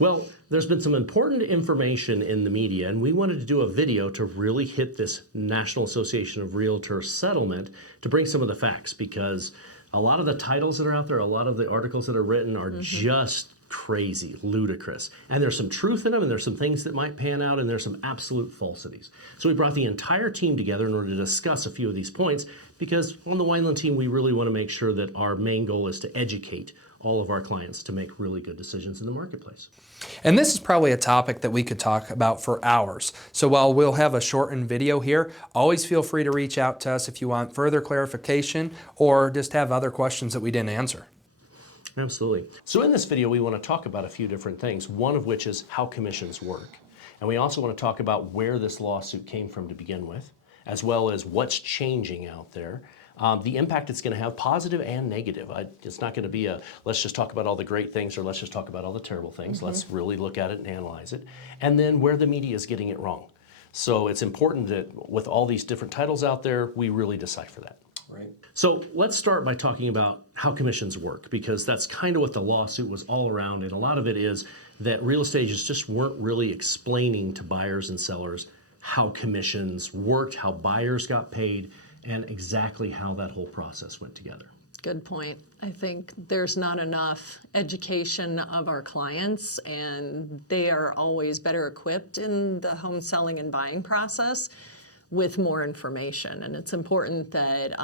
Well, there's been some important information in the media, and we wanted to do a video to really hit this National Association of Realtors settlement to bring some of the facts, because a lot of the titles that are out there, a lot of the articles that are written are just crazy, ludicrous. And there's some truth in them, and there's some things that might pan out, and there's some absolute falsities. So we brought the entire team together in order to discuss a few of these points, because on the Weinland team, we really want to make sure that our main goal is to educate all of our clients to make really good decisions in the marketplace. And this is probably a topic that we could talk about for hours. So while we'll have a shortened video here, always feel free to reach out to us if you want further clarification or just have other questions that we didn't answer. Absolutely. So in this video, we want to talk about a few different things, one of which is how commissions work. And we also want to talk about where this lawsuit came from to begin with, as well as what's changing out there. The impact it's going to have, positive and negative. It's not going to be a, let's just talk about all the great things or let's just talk about all the terrible things. Let's really look at it and analyze it. And then where the media is getting it wrong. So it's important that with all these different titles out there, we really decipher that. Right. So let's start by talking about how commissions work, because that's kind of what the lawsuit was all around. And a lot of it is that real estate agents just weren't really explaining to buyers and sellers how commissions worked, how buyers got paid, and exactly how that whole process went together. Good point. I think there's not enough education of our clients, and they are always better equipped in the home selling and buying process with more information. And it's important that,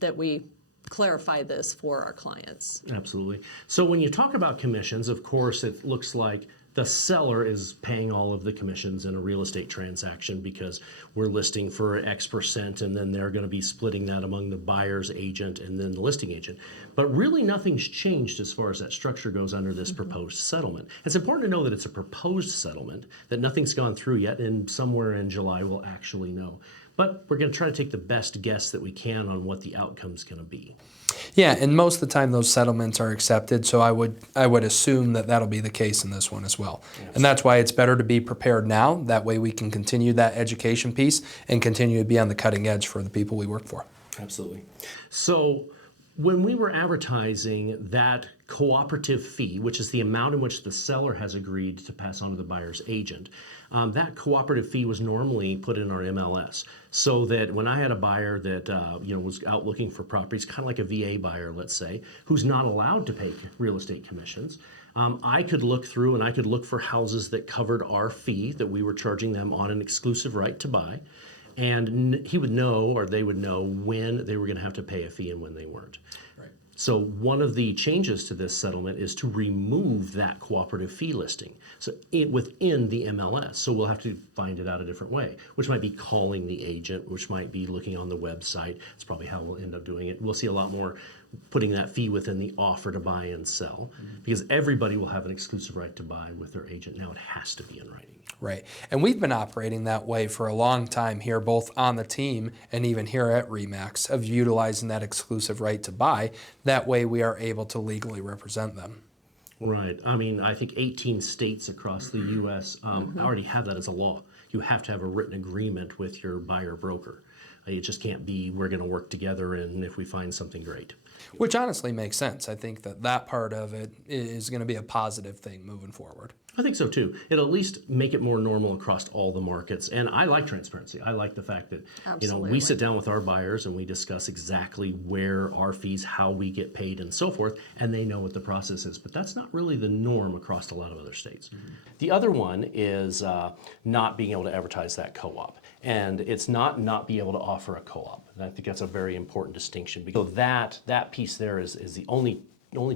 that we clarify this for our clients. Absolutely. So when you talk about commissions, of course, it looks like the seller is paying all of the commissions in a real estate transaction because we're listing for X percent, and then they're going to be splitting that among the buyer's agent and then the listing agent. But really nothing's changed as far as that structure goes under this proposed settlement. It's important to know that it's a proposed settlement, that nothing's gone through yet, and somewhere in July we'll actually know. But we're going to try to take the best guess that we can on what the outcome's going to be. Yeah, and most of the time those settlements are accepted, so I would assume that that'll be the case in this one as well. Yes. And that's why it's better to be prepared now. That way we can continue that education piece and continue to be on the cutting edge for the people we work for. Absolutely. So when we were advertising that cooperative fee, which is the amount in which the seller has agreed to pass on to the buyer's agent, that cooperative fee was normally put in our MLS, so that when I had a buyer that was out looking for properties, kind of like a VA buyer, let's say, who's not allowed to pay real estate commissions, I could look through and I could look for houses that covered our fee that we were charging them on an exclusive right to buy. And he would know, or they would know, when they were going to have to pay a fee and when they weren't. Right. So one of the changes to this settlement is to remove that cooperative fee listing within the MLS. So we'll have to find it out a different way, which might be calling the agent, which might be looking on the website. It's probably how we'll end up doing it. We'll see a lot more putting that fee within the offer to buy and sell, because everybody will have an exclusive right to buy with their agent. Now it has to be in writing. Right. And we've been operating that way for a long time here, both on the team and even here at RE/MAX, of utilizing that exclusive right to buy. That way we are able to legally represent them. Right. I mean, I think 18 states across the U.S. Already have that as a law. You have to have a written agreement with your buyer broker. It just can't be, we're going to work together and if we find something great. Which honestly makes sense. I think that part of it is going to be a positive thing moving forward. I think so too. It'll at least make it more normal across all the markets. And I like transparency. I like the fact that we sit down with our buyers and we discuss exactly where our fees, how we get paid and so forth, and they know what the process is. But that's not really the norm across a lot of other states. The other one is not being able to advertise that co-op. And it's not be able to offer a co-op. And I think that's a very important distinction. So that piece there is the only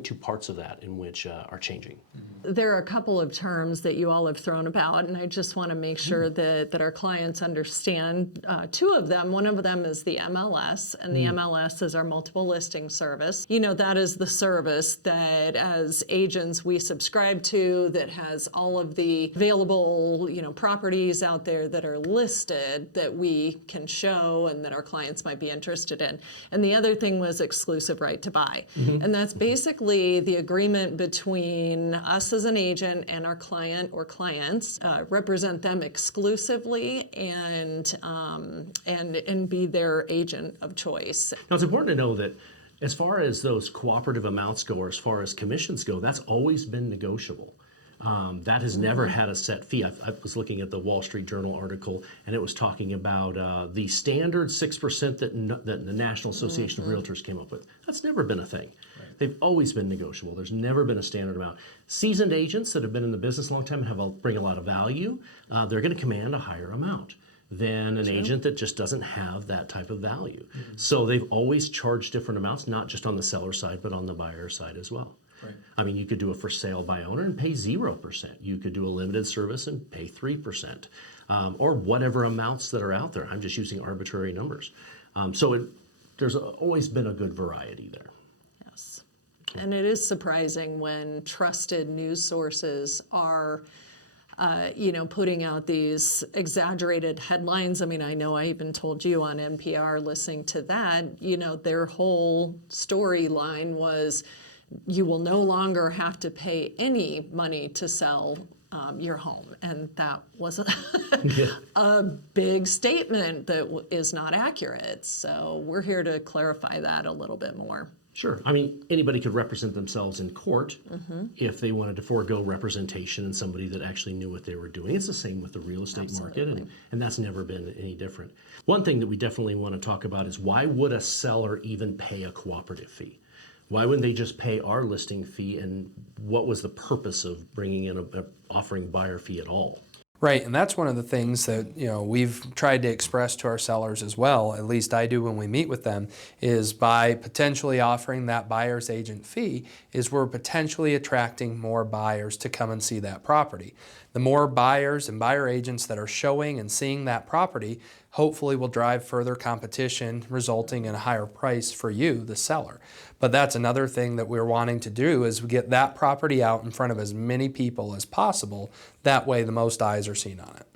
two parts of that in which are changing. There are a couple of terms that you all have thrown about, and I just want to make sure that our clients understand two of them. One of them is the MLS, and the MLS is our multiple listing service. You know, that is the service that as agents we subscribe to, that has all of the available, properties out there that are listed that we can show and that our clients might be interested in. And the other thing was exclusive right to buy. And that's basically the agreement between us as an agent and our client or clients, represent them exclusively and be their agent of choice. Now it's important to know that as far as those cooperative amounts go, or as far as commissions go, that's always been negotiable. That has never had a set fee. I was looking at the Wall Street Journal article, and it was talking about the standard 6% that the National Association of Realtors came up with. That's never been a thing. They've always been negotiable. There's never been a standard amount. Seasoned agents that have been in the business a long time and bring a lot of value, they're going to command a higher amount than an agent that just doesn't have that type of value. So they've always charged different amounts, not just on the seller side, but on the buyer side as well. I mean, you could do a for sale by owner and pay 0%. You could do a limited service and pay 3%, or whatever amounts that are out there. I'm just using arbitrary numbers. There's always been a good variety there. Yes. And it is surprising when trusted news sources are putting out these exaggerated headlines. I mean, I know I even told you on NPR listening to that, their whole storyline was you will no longer have to pay any money to sell your home. And that was a big statement that is not accurate. So we're here to clarify that a little bit more. Sure. I mean, anybody could represent themselves in court if they wanted to forego representation and somebody that actually knew what they were doing. It's the same with the real estate market, and that's never been any different. One thing that we definitely want to talk about is why would a seller even pay a cooperative fee? Why wouldn't they just pay our listing fee, and what was the purpose of bringing in offering buyer fee at all? Right, and that's one of the things that we've tried to express to our sellers as well, at least I do when we meet with them, is by potentially offering that buyer's agent fee is we're potentially attracting more buyers to come and see that property. The more buyers and buyer agents that are showing and seeing that property hopefully will drive further competition, resulting in a higher price for you, the seller. But that's another thing that we're wanting to do is get that property out in front of as many people as possible. That way the most eyes are seen on it.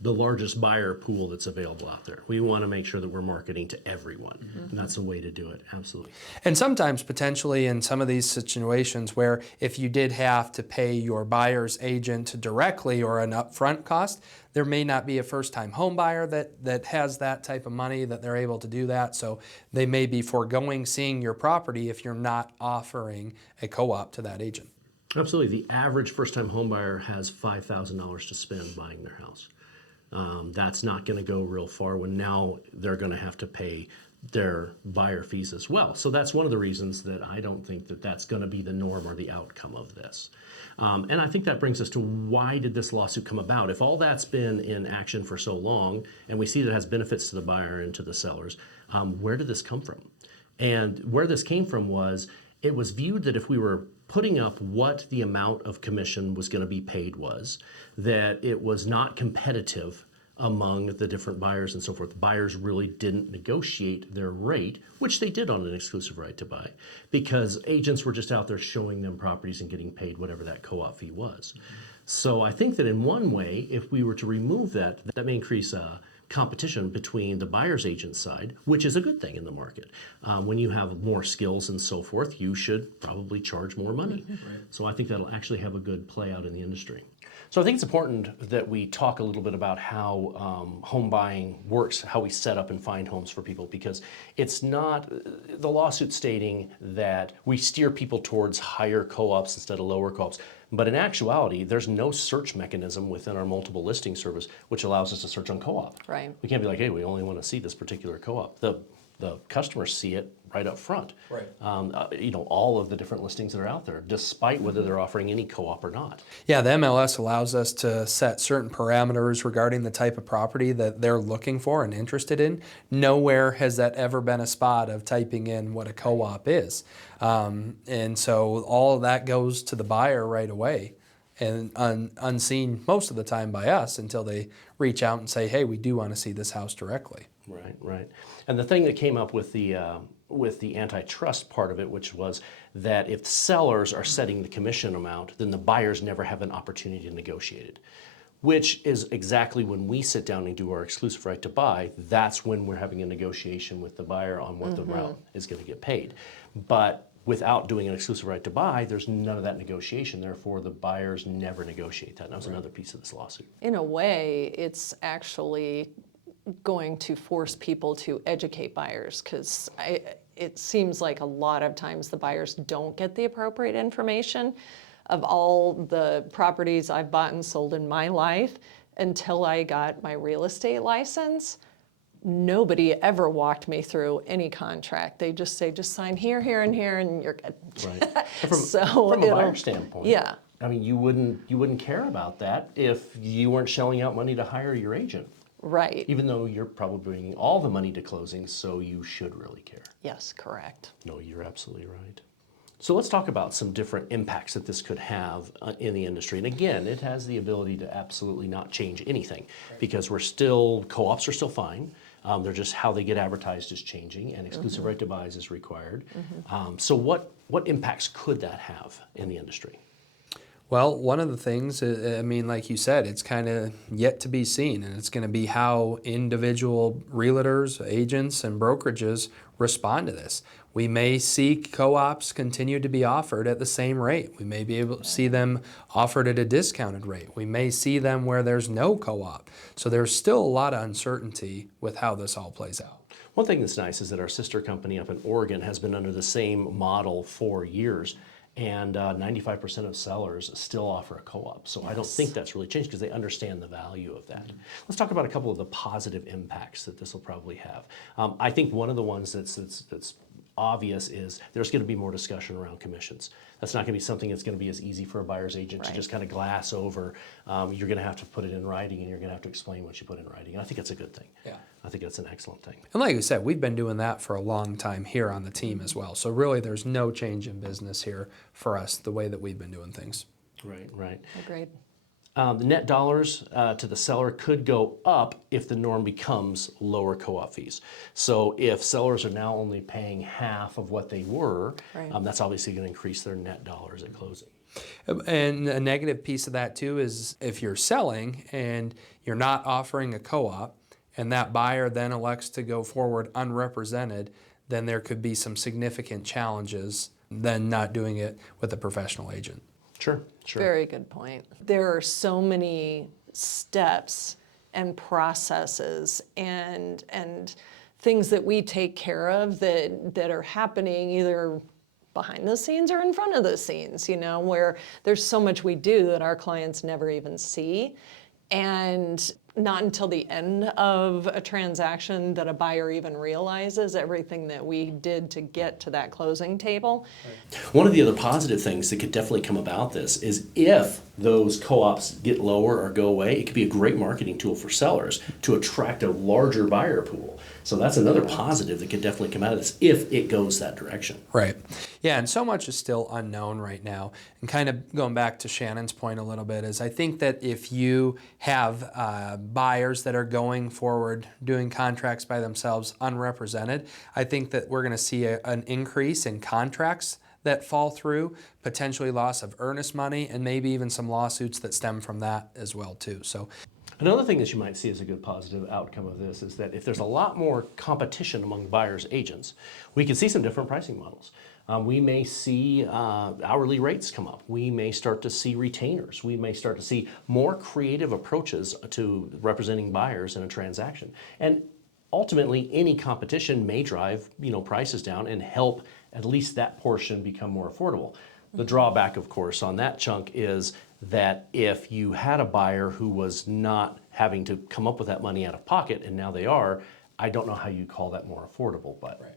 The largest buyer pool that's available out there. We want to make sure that we're marketing to everyone, and that's a way to do it, absolutely. And sometimes potentially in some of these situations where if you did have to pay your buyer's agent directly or an upfront cost, there may not be a first-time home buyer that has that type of money that they're able to do that. So they may be foregoing seeing your property if you're not offering a co-op to that agent. Absolutely. The average first-time home buyer has $5,000 to spend buying their house. That's not going to go real far when now they're going to have to pay their buyer fees as well. So that's one of the reasons that I don't think that that's going to be the norm or the outcome of this. And I think that brings us to why did this lawsuit come about? If all that's been in action for so long and we see that it has benefits to the buyer and to the sellers, where did this come from? And where this came from was it was viewed that if we were putting up what the amount of commission was going to be paid was, that it was not competitive among the different buyers and so forth. Buyers really didn't negotiate their rate, which they did on an exclusive right to buy, because agents were just out there showing them properties and getting paid whatever that co-op fee was. So I think that in one way, if we were to remove that, that may increase competition between the buyer's agent side, which is a good thing in the market. When you have more skills and so forth, you should probably charge more money. So I think that'll actually have a good play out in the industry. So I think it's important that we talk a little bit about how home buying works, how we set up and find homes for people, because it's not the lawsuit stating that we steer people towards higher co-ops instead of lower co-ops. But in actuality, there's no search mechanism within our multiple listing service which allows us to search on co-op. Right. We can't be like, hey, we only want to see this particular co-op. The customers see it right up front. Right. All of the different listings that are out there, despite whether they're offering any co-op or not. Yeah, the MLS allows us to set certain parameters regarding the type of property that they're looking for and interested in. Nowhere has that ever been a spot of typing in what a co-op is. And so all of that goes to the buyer right away and unseen most of the time by us until they reach out and say, hey, we do want to see this house directly. Right, right. And the thing that came up with the antitrust part of it, which was that if sellers are setting the commission amount, then the buyers never have an opportunity to negotiate it, which is exactly when we sit down and do our exclusive right to buy. That's when we're having a negotiation with the buyer on what the route is going to get paid. But without doing an exclusive right to buy, there's none of that negotiation. Therefore, the buyers never negotiate that. And that was another piece of this lawsuit. In a way, it's actually going to force people to educate buyers, because it seems like a lot of times the buyers don't get the appropriate information of all the properties I've bought and sold in my life, until I got my real estate license, nobody ever walked me through any contract. They just say, just sign here, here, and here, and you're good. Right. And from a it'll- buyer standpoint, yeah. I mean, you wouldn't care about that if you weren't shelling out money to hire your agent, Right. even though you're probably bringing all the money to closing, so you should really care. Yes, correct. No, you're absolutely right. So let's talk about some different impacts that this could have in the industry. And again, it has the ability to absolutely not change anything because co-ops are still fine. They're just how they get advertised is changing, and exclusive right to buys is required. So what impacts could that have in the industry? Well, one of the things, I mean, like you said, it's kind of yet to be seen, and it's going to be how individual realtors, agents, and brokerages respond to this. We may see co-ops continue to be offered at the same rate. We may be able to see them offered at a discounted rate. We may see them where there's no co-op. So there's still a lot of uncertainty with how this all plays out. One thing that's nice is that our sister company up in Oregon has been under the same model for years, and 95% of sellers still offer a co-op. So I don't think that's really changed because they understand the value of that. Let's talk about a couple of the positive impacts that this will probably have. I think one of the ones that's obvious is there's going to be more discussion around commissions. That's not going to be something that's going to be as easy for a buyer's agent to just kind of glass over. You're going to have to put it in writing, and you're going to have to explain what you put in writing. And I think that's a good thing. Yeah. I think that's an excellent thing. And like I said, we've been doing that for a long time here on the team as well. So really there's no change in business here for us, the way that we've been doing things. Right, right. Agreed. The net dollars to the seller could go up if the norm becomes lower co-op fees. So if sellers are now only paying half of what they were, Right. That's obviously going to increase their net dollars at closing. And a negative piece of that too is if you're selling and you're not offering a co-op and that buyer then elects to go forward unrepresented, then there could be some significant challenges than not doing it with a professional agent. Sure, sure. Very good point. There are so many steps and processes and things that we take care of that are happening either behind the scenes or in front of the scenes, where there's so much we do that our clients never even see. And not until the end of a transaction that a buyer even realizes everything that we did to get to that closing table. One of the other positive things that could definitely come about this is if those co-ops get lower or go away, it could be a great marketing tool for sellers to attract a larger buyer pool. So that's another positive that could definitely come out of this if it goes that direction. Right. Yeah, and so much is still unknown right now. And kind of going back to Shannon's point a little bit is I think that if you have buyers that are going forward doing contracts by themselves unrepresented, I think that we're going to see an increase in contracts that fall through, potentially loss of earnest money, and maybe even some lawsuits that stem from that as well too. So another thing that you might see as a good positive outcome of this is that if there's a lot more competition among buyers' agents, we can see some different pricing models. We may see hourly rates come up. We may start to see retainers. We may start to see more creative approaches to representing buyers in a transaction. And ultimately, any competition may drive prices down and help at least that portion become more affordable. The drawback, of course, on that chunk is that if you had a buyer who was not having to come up with that money out of pocket, and now they are, I don't know how you call that more affordable, but. Right.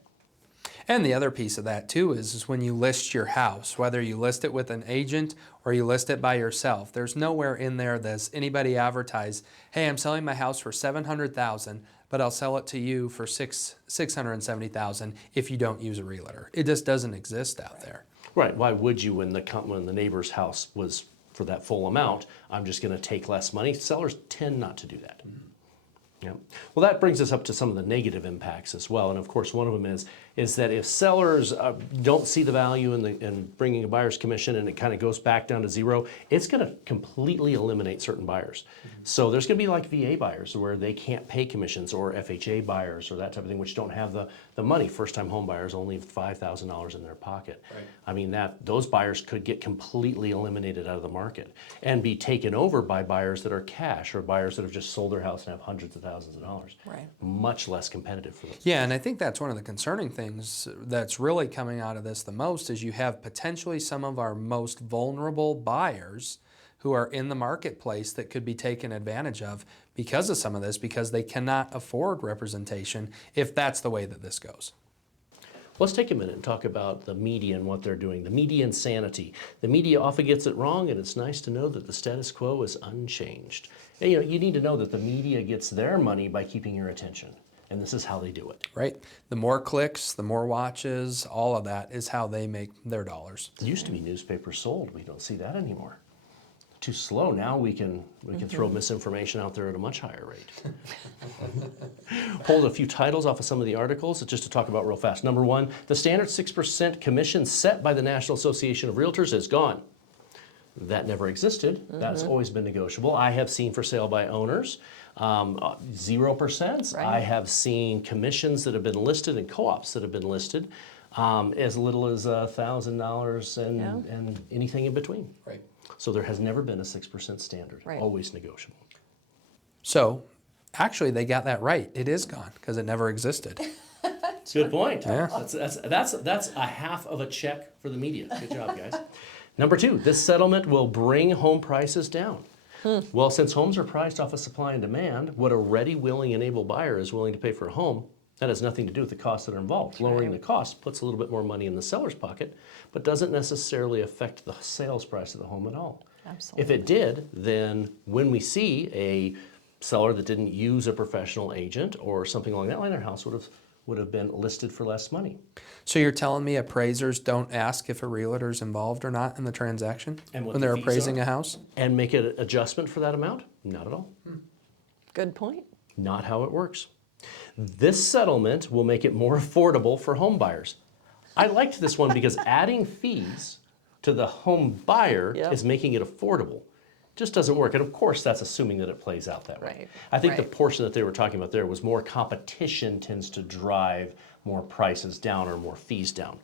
And the other piece of that too is when you list your house, whether you list it with an agent or you list it by yourself, there's nowhere in there that's anybody advertise, hey, I'm selling my house for $700,000, but I'll sell it to you for $670,000 if you don't use a realtor. It just doesn't exist out there. Right. Why would you when the neighbor's house was for that full amount? I'm just going to take less money. Sellers tend not to do that. Yeah. Well, that brings us up to some of the negative impacts as well. And of course, one of them is that if sellers don't see the value in bringing a buyer's commission and it kind of goes back down to zero, it's going to completely eliminate certain buyers. So there's going to be like VA buyers where they can't pay commissions, or FHA buyers or that type of thing, which don't have the money. First-time home buyers only have $5,000 in their pocket. Right. I mean, those buyers could get completely eliminated out of the market and be taken over by buyers that are cash or buyers that have just sold their house and have hundreds of thousands of dollars. Right. Much less competitive for those. Yeah, and I think that's one of the concerning things things that's really coming out of this the most is you have potentially some of our most vulnerable buyers who are in the marketplace that could be taken advantage of because of some of this, because they cannot afford representation if that's the way that this goes. Let's take a minute and talk about the media and what they're doing. The media insanity. The media often gets it wrong, and it's nice to know that the status quo is unchanged. And, you need to know that the media gets their money by keeping your attention, and this is how they do it. Right? The more clicks, the more watches, all of that is how they make their dollars. It used to be newspapers sold. We don't see that anymore. Too slow. Now we can throw misinformation out there at a much higher rate. Pulled a few titles off of some of the articles just to talk about real fast. Number one, the standard 6% commission set by the National Association of Realtors is gone. That never existed. That's always been negotiable. I have seen for sale by owners 0%. Right. I have seen commissions that have been listed and co-ops that have been listed as little as $1,000 and anything in between. Right. So there has never been a 6% standard, Right. always negotiable. So actually they got that right. It is gone because it never existed. Good point. Yeah. That's a half of a check for the media. Good job, guys. Number two, this settlement will bring home prices down. Well, since homes are priced off of supply and demand, what a ready, willing, and able buyer is willing to pay for a home, that has nothing to do with the costs that are involved. Lowering the cost puts a little bit more money in the seller's pocket, but doesn't necessarily affect the sales price of the home at all. Absolutely. If it did, then when we see a seller that didn't use a professional agent or something along that line, their house would have been listed for less money. So you're telling me appraisers don't ask if a realtor's involved or not in the transaction And what when the they're fees appraising are? a house? And make an adjustment for that amount? Not at all. Good point. Not how it works. This settlement will make it more affordable for home buyers. I liked this one because adding fees to the home buyer Yep. is making it affordable. Just doesn't work. And of course, that's assuming that it plays out that way. Right, I think the right. portion that they were talking about there was more competition tends to drive more prices down or more fees down.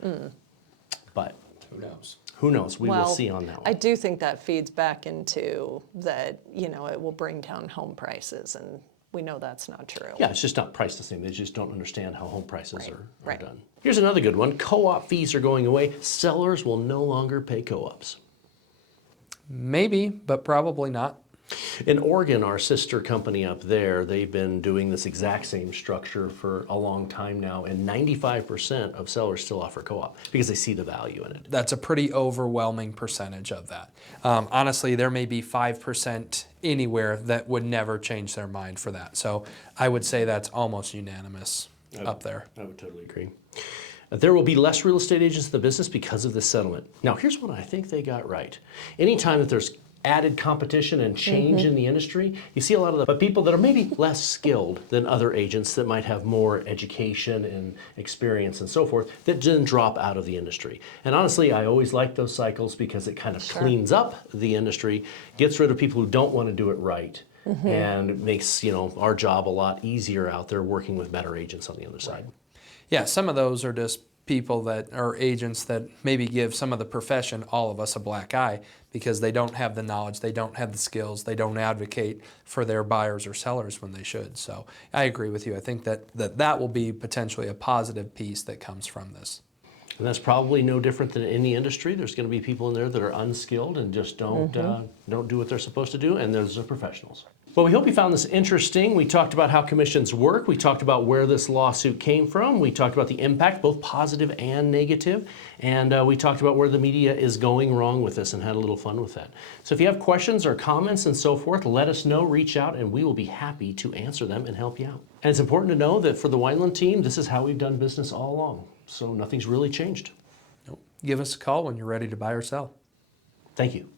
But Who knows? who knows? We will Well, see on that one. I do think that feeds back into that, it will bring down home prices, and we know that's not true. Yeah, it's just not priced the same. They just don't understand how home prices Right, are right. done. Here's another good one. Co-op fees are going away. Sellers will no longer pay co-ops. Maybe, but probably not. In Oregon, our sister company up there, they've been doing this exact same structure for a long time now, and 95% of sellers still offer co-op because they see the value in it. That's a pretty overwhelming percentage of that. Honestly, there may be 5% anywhere that would never change their mind for that. So I would say that's almost unanimous up there. I would totally agree. There will be less real estate agents in the business because of this settlement. Now, here's what I think they got right. Anytime that there's added competition and change in the industry, you see a lot of the people that are maybe less skilled than other agents that might have more education and experience and so forth that didn't drop out of the industry. And honestly, I always like those cycles because it kind of cleans up the industry, gets rid of people who don't want to do it right, and makes our job a lot easier out there working with better agents on the other side. Yeah, some of those are just people that are agents that maybe give some of the profession, all of us, a black eye because they don't have the knowledge, they don't have the skills, they don't advocate for their buyers or sellers when they should. So I agree with you. I think that will be potentially a positive piece that comes from this. And that's probably no different than any industry. There's going to be people in there that are unskilled and just don't do what they're supposed to do, and those are professionals. Well, we hope you found this interesting. We talked about how commissions work. We talked about where this lawsuit came from. We talked about the impact, both positive and negative. And we talked about where the media is going wrong with this and had a little fun with that. So if you have questions or comments and so forth, let us know, reach out, and we will be happy to answer them and help you out. And it's important to know that for the Weinland team, this is how we've done business all along. So nothing's really changed. Give us a call when you're ready to buy or sell. Thank you.